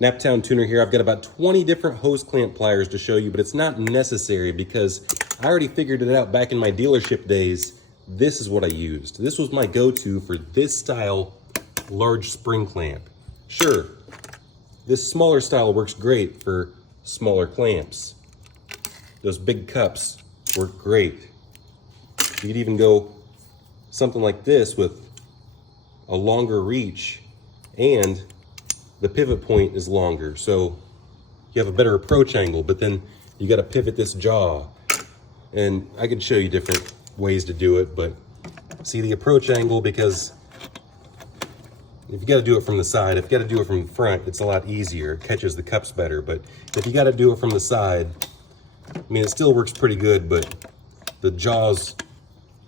Naptown Tuner here. I've got about 20 different hose clamp pliers to show you, but it's not necessary because I already figured it out back in my dealership days. This is what I used. This was my go-to for this style large spring clamp. Sure, this smaller style works great for smaller clamps. Those big cups work great. You could even go something like this with a longer reach, and the pivot point is longer, so you have a better approach angle, but then you got to pivot this jaw. And I could show you different ways to do it, but see the approach angle, because if you got to do it from the side, if you got to do it from the front, it's a lot easier. It catches the cups better. But if you got to do it from the side, I mean, it still works pretty good, but the jaws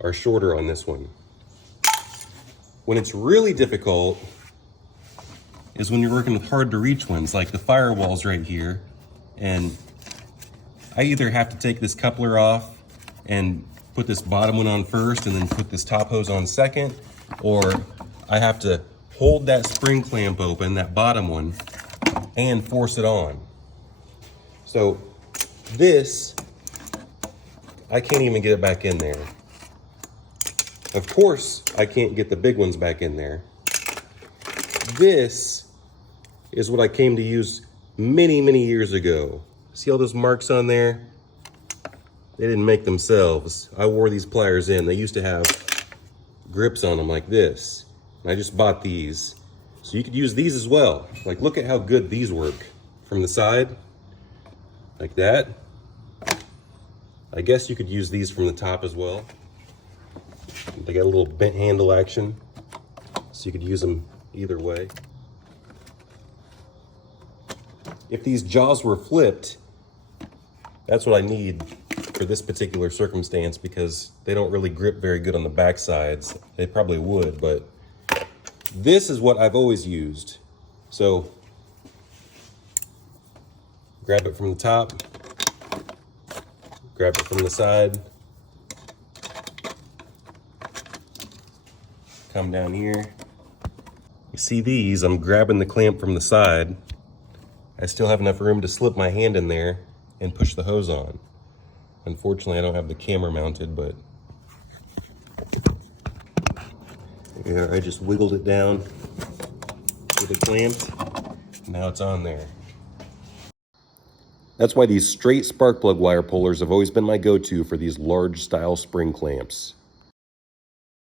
are shorter on this one. When it's really difficult is when you're working with hard to reach ones, like the firewalls right here. And I either have to take this coupler off and put this bottom one on first and then put this top hose on second, or I have to hold that spring clamp open, that bottom one, and force it on. So this, I can't even get it back in there. Of course, I can't get the big ones back in there. This is what I came to use many, many years ago. See all those marks on there? They didn't make themselves. I wore these pliers in. They used to have grips on them like this. And I just bought these. So you could use these as well. Like, look at how good these work. From the side, like that. I guess you could use these from the top as well. They got a little bent handle action, so you could use them either way. If these jaws were flipped, that's what I need for this particular circumstance, because they don't really grip very good on the back sides. They probably would, but this is what I've always used. So grab it from the top, grab it from the side, come down here. You see these, I'm grabbing the clamp from the side. I still have enough room to slip my hand in there and push the hose on. Unfortunately, I don't have the camera mounted, but yeah, I just wiggled it down with the clamp. Now it's on there. That's why these straight spark plug wire pullers have always been my go-to for these large style spring clamps.